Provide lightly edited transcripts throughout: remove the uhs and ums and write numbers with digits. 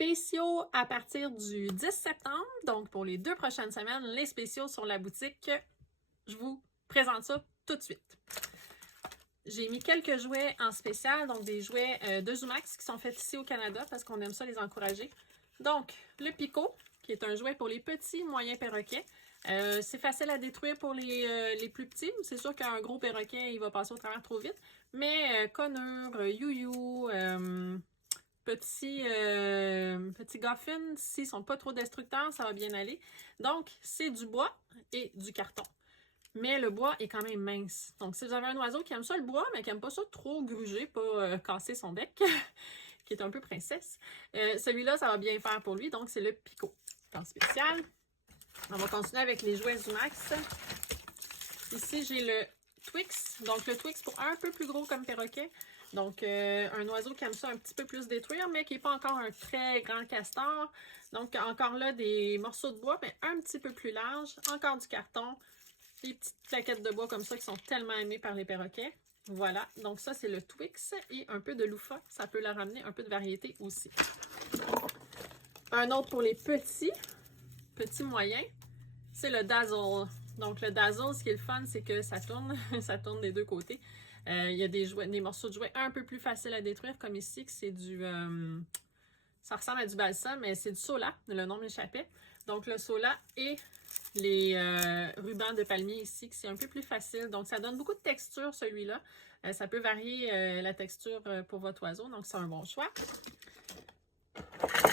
spéciaux à partir du 10 septembre. Donc, pour les 2 prochaines semaines, les spéciaux sur la boutique. Je vous présente ça tout de suite. J'ai mis quelques jouets en spécial, donc des jouets de Zoomax qui sont faits ici au Canada parce qu'on aime ça les encourager. Donc, le Pico, qui est un jouet pour les petits, moyens perroquets. C'est facile à détruire pour les plus petits. C'est sûr qu'un gros perroquet, il va passer au travers trop vite. Mais Connor, You-You, petits Goffin, s'ils ne sont pas trop destructeurs, ça va bien aller. Donc, c'est du bois et du carton. Mais le bois est quand même mince. Donc, si vous avez un oiseau qui aime ça le bois, mais qui n'aime pas ça trop gruger, pas casser son bec, qui est un peu princesse, celui-là, ça va bien faire pour lui. Donc, c'est le Pico. En spécial. On va continuer avec les jouets Zoomax. Ici, j'ai le Twix. Donc, le Twix pour un peu plus gros comme perroquet. Donc, un oiseau qui aime ça un petit peu plus détruire, mais qui n'est pas encore un très grand castor. Donc, encore là, des morceaux de bois, mais un petit peu plus large. Encore du carton. Des petites plaquettes de bois comme ça qui sont tellement aimées par les perroquets. Voilà, donc ça c'est le Twix et un peu de Loofah. Ça peut leur amener un peu de variété aussi. Un autre pour les petits moyens, c'est le Dazzle. Donc le Dazzle, ce qui est le fun, c'est que ça tourne, ça tourne des deux côtés. Il y a des morceaux de jouets un peu plus faciles à détruire, comme ici, que c'est du... ça ressemble à du balsam, mais c'est du Sola, le nom m'échappait. Donc le Sola et les rubans de palmier ici, que c'est un peu plus facile. Donc, ça donne beaucoup de texture, celui-là. Ça peut varier la texture pour votre oiseau, donc c'est un bon choix.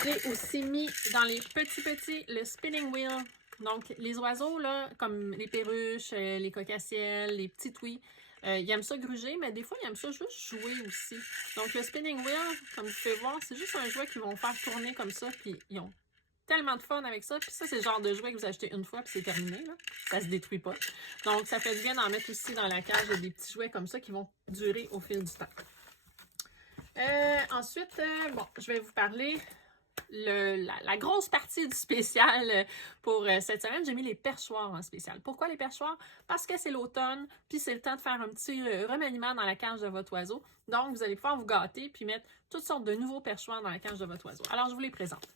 J'ai aussi mis dans les petits le spinning wheel. Donc, les oiseaux, là, comme les perruches, les cocassiels, les petits ouïes, ils aiment ça gruger, mais des fois, ils aiment ça juste jouer aussi. Donc, le spinning wheel, comme vous pouvez voir, c'est juste un jouet qu'ils vont faire tourner comme ça, puis ils ont tellement de fun avec ça. Puis ça, c'est le genre de jouet que vous achetez une fois, puis c'est terminé, là. Ça se détruit pas. Donc, ça fait du bien d'en mettre aussi dans la cage des petits jouets comme ça qui vont durer au fil du temps. Ensuite, bon, je vais vous parler la grosse partie du spécial pour cette semaine. J'ai mis les perchoirs en spécial. Pourquoi les perchoirs? Parce que c'est l'automne, puis c'est le temps de faire un petit remaniement dans la cage de votre oiseau. Donc, vous allez pouvoir vous gâter, puis mettre toutes sortes de nouveaux perchoirs dans la cage de votre oiseau. Alors, je vous les présente.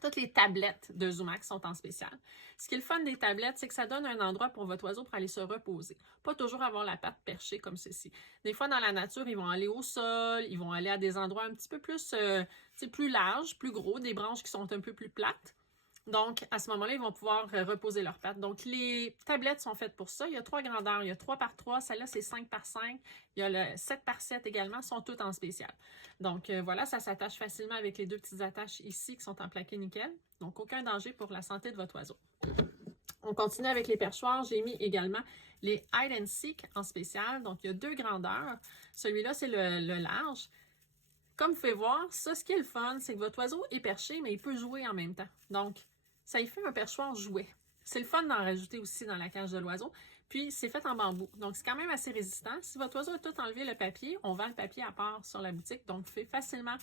Toutes les tablettes de Zoomax sont en spécial. Ce qui est le fun des tablettes, c'est que ça donne un endroit pour votre oiseau pour aller se reposer. Pas toujours avoir la patte perchée comme ceci. Des fois, dans la nature, ils vont aller au sol, ils vont aller à des endroits un petit peu plus, plus larges, plus gros, des branches qui sont un peu plus plates. Donc, à ce moment-là, ils vont pouvoir reposer leurs pattes. Donc, les tablettes sont faites pour ça. Il y a 3 grandeurs. Il y a 3 par 3. Celle-là, c'est 5 par 5. Il y a le 7 par 7 également. Sont toutes en spécial. Donc, voilà, ça s'attache facilement avec les 2 petites attaches ici qui sont en plaqué nickel. Donc, aucun danger pour la santé de votre oiseau. On continue avec les perchoirs. J'ai mis également les Hide and Seek en spécial. Donc, il y a 2 grandeurs. Celui-là, c'est le large. Comme vous pouvez voir, ça, ce qui est le fun, c'est que votre oiseau est perché, mais il peut jouer en même temps. Donc, ça y fait un perchoir jouet. C'est le fun d'en rajouter aussi dans la cage de l'oiseau. Puis, c'est fait en bambou. Donc, c'est quand même assez résistant. Si votre oiseau a tout enlevé le papier, on vend le papier à part sur la boutique. Donc, vous pouvez facilement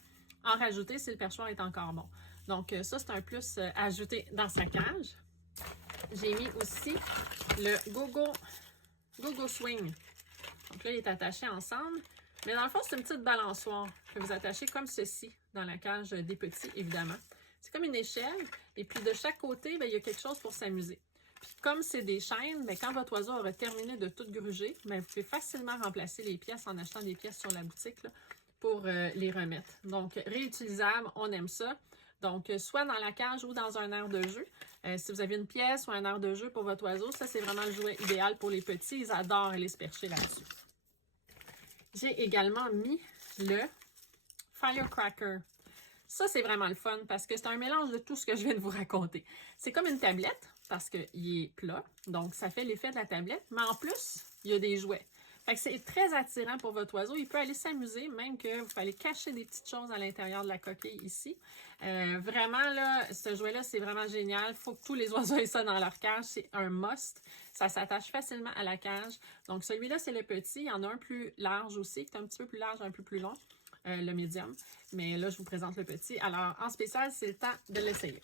en rajouter si le perchoir est encore bon. Donc, ça, c'est un plus à ajouter dans sa cage. J'ai mis aussi le Go-Go Swing. Donc là, il est attaché ensemble. Mais dans le fond, c'est une petite balançoire que vous attachez comme ceci dans la cage des petits, évidemment. C'est comme une échelle, et puis de chaque côté, bien, il y a quelque chose pour s'amuser. Puis comme c'est des chaînes, bien, quand votre oiseau aura terminé de tout gruger, bien, vous pouvez facilement remplacer les pièces en achetant des pièces sur la boutique là, pour les remettre. Donc, réutilisable, on aime ça. Donc, soit dans la cage ou dans un aire de jeu. Si vous avez une pièce ou un aire de jeu pour votre oiseau, ça, c'est vraiment le jouet idéal pour les petits. Ils adorent aller se percher là-dessus. J'ai également mis le Firecracker. Ça, c'est vraiment le fun parce que c'est un mélange de tout ce que je viens de vous raconter. C'est comme une tablette parce qu'il est plat, donc ça fait l'effet de la tablette, mais en plus, il y a des jouets. Fait que c'est très attirant pour votre oiseau. Il peut aller s'amuser, même que vous allez cacher des petites choses à l'intérieur de la coquille ici. Vraiment, là, ce jouet-là, c'est vraiment génial. Il faut que tous les oiseaux aient ça dans leur cage. C'est un must. Ça s'attache facilement à la cage. Donc, celui-là, c'est le petit. Il y en a un plus large aussi, qui est un petit peu plus large, un peu plus long. Le médium. Mais là, je vous présente le petit. Alors, en spécial, c'est le temps de l'essayer.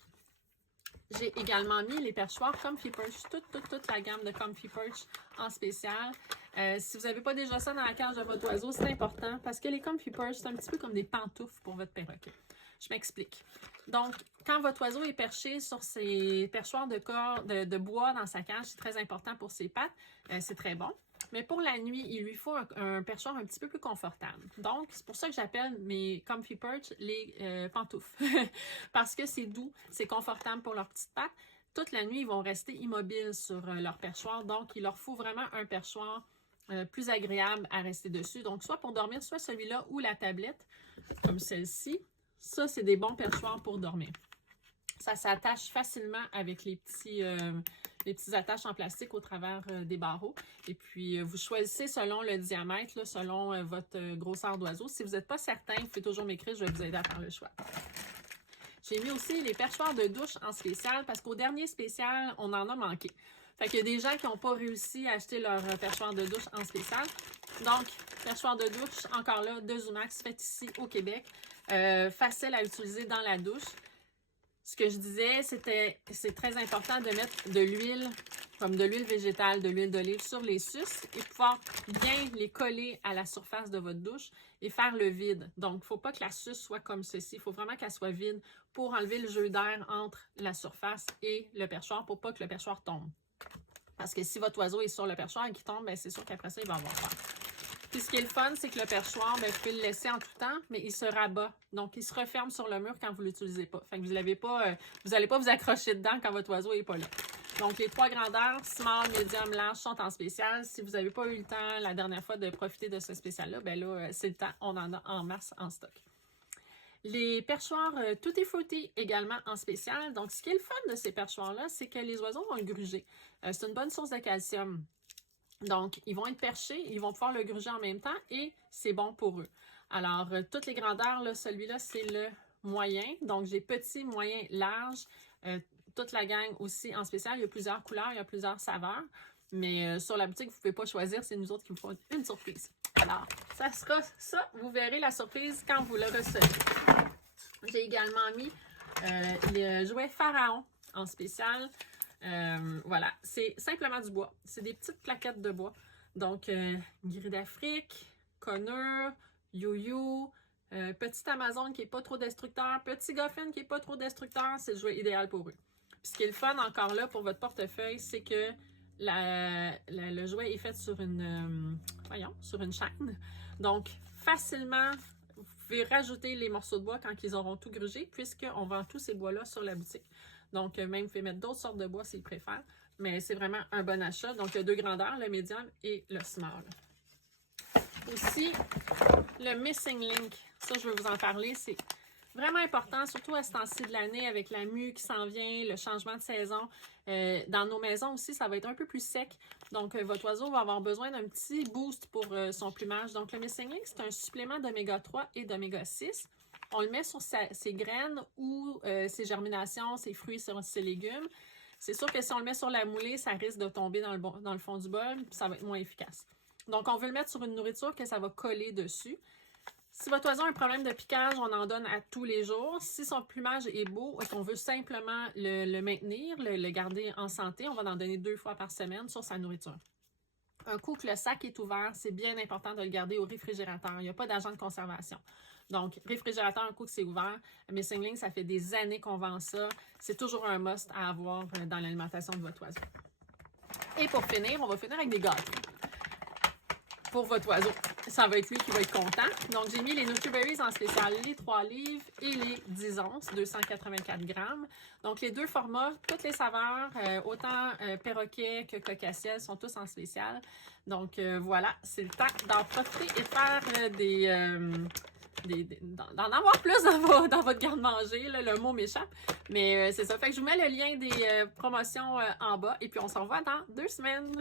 J'ai également mis les perchoirs Comfy Perch, toute la gamme de Comfy Perch en spécial. Si vous n'avez pas déjà ça dans la cage de votre oiseau, c'est important parce que les Comfy Perch, c'est un petit peu comme des pantoufles pour votre perroquet. Je m'explique. Donc, quand votre oiseau est perché sur ses perchoirs de bois dans sa cage, c'est très important pour ses pattes, c'est très bon. Mais pour la nuit, il lui faut un perchoir un petit peu plus confortable. Donc, c'est pour ça que j'appelle mes Comfy Perch les pantoufles. Parce que c'est doux, c'est confortable pour leurs petites pattes. Toute la nuit, ils vont rester immobiles sur leur perchoir. Donc, il leur faut vraiment un perchoir plus agréable à rester dessus. Donc, soit pour dormir, soit celui-là ou la tablette, comme celle-ci. Ça, c'est des bons perchoirs pour dormir. Ça s'attache facilement avec les petits attaches en plastique au travers des barreaux. Et puis, vous choisissez selon le diamètre, là, selon votre grosseur d'oiseau. Si vous n'êtes pas certain, vous pouvez toujours m'écrire, je vais vous aider à faire le choix. J'ai mis aussi les perchoirs de douche en spécial parce qu'au dernier spécial, on en a manqué. Fait qu'il y a des gens qui n'ont pas réussi à acheter leur perchoir de douche en spécial. Donc, perchoir de douche, encore là, de Zumax, fait ici au Québec. Facile à utiliser dans la douche. Ce que je disais, c'est très important de mettre de l'huile, comme de l'huile végétale, de l'huile d'olive sur les suces et pouvoir bien les coller à la surface de votre douche et faire le vide. Donc, il ne faut pas que la suce soit comme ceci. Il faut vraiment qu'elle soit vide pour enlever le jeu d'air entre la surface et le perchoir pour pas que le perchoir tombe. Parce que si votre oiseau est sur le perchoir et qu'il tombe, c'est sûr qu'après ça, il va avoir peur. Puis ce qui est le fun, c'est que le perchoir, vous pouvez le laisser en tout temps, mais il se rabat. Donc, il se referme sur le mur quand vous ne l'utilisez pas. Fait que vous n'allez pas vous accrocher dedans quand votre oiseau n'est pas là. Donc, les 3 grandeurs, small, medium, large, sont en spécial. Si vous n'avez pas eu le temps la dernière fois de profiter de ce spécial-là, c'est le temps. On en a en masse en stock. Les perchoirs Tutti Frutti également en spécial. Donc, ce qui est le fun de ces perchoirs-là, c'est que les oiseaux vont le gruger. C'est une bonne source de calcium. Donc, ils vont être perchés, ils vont pouvoir le gruger en même temps et c'est bon pour eux. Alors, toutes les grandeurs, celui-là, c'est le moyen. Donc, j'ai petit, moyen, large. Toute la gang aussi en spécial. Il y a plusieurs couleurs, il y a plusieurs saveurs. Mais sur la boutique, vous ne pouvez pas choisir. C'est nous autres qui vous font une surprise. Alors, ça sera ça. Vous verrez la surprise quand vous le recevez. J'ai également mis le jouet Pharaon en spécial. Voilà, c'est simplement du bois. C'est des petites plaquettes de bois. Donc, gris d'Afrique, conneur, yo-yo, petit Amazon qui n'est pas trop destructeur, petit Goffin qui n'est pas trop destructeur, c'est le jouet idéal pour eux. Puis ce qui est le fun encore là pour votre portefeuille, c'est que le jouet est fait sur une chaîne. Donc, facilement, vous pouvez rajouter les morceaux de bois quand ils auront tout grugé, puisqu'on vend tous ces bois-là sur la boutique. Donc, même vous pouvez mettre d'autres sortes de bois s'ils préfèrent. Mais c'est vraiment un bon achat. Donc, il y a 2 grandeurs, le médium et le small. Aussi, le Missing Link. Ça, je vais vous en parler. C'est vraiment important, surtout à ce temps-ci de l'année avec la mue qui s'en vient, le changement de saison. Dans nos maisons aussi, ça va être un peu plus sec. Donc, votre oiseau va avoir besoin d'un petit boost pour son plumage. Donc, le Missing Link, c'est un supplément d'oméga 3 et d'oméga 6. On le met sur ses graines ou ses germinations, ses fruits, ses légumes. C'est sûr que si on le met sur la moulée, ça risque de tomber dans le fond du bol, puis ça va être moins efficace. Donc, on veut le mettre sur une nourriture que ça va coller dessus. Si votre oiseau a un problème de piquage, on en donne à tous les jours. Si son plumage est beau et qu'on veut simplement le maintenir, le garder en santé, on va en donner 2 fois par semaine sur sa nourriture. Un coup que le sac est ouvert, c'est bien important de le garder au réfrigérateur. Il n'y a pas d'agent de conservation. Donc, réfrigérateur, un coup que c'est ouvert. Missing Link, ça fait des années qu'on vend ça. C'est toujours un must à avoir dans l'alimentation de votre oiseau. Et pour finir, on va finir avec des gâteaux. Pour votre oiseau, ça va être lui qui va être content. Donc, j'ai mis les Nutriberries en spécial, les 3 livres et les 10 onces, 284 grammes. Donc, les 2 formats, toutes les saveurs, autant perroquet que cocassiel, sont tous en spécial. Donc, voilà, c'est le temps d'en profiter et faire d'en avoir plus dans votre garde-manger. Le mot m'échappe. Mais c'est ça. Fait que je vous mets le lien des promotions en bas et puis on se revoit dans 2 semaines.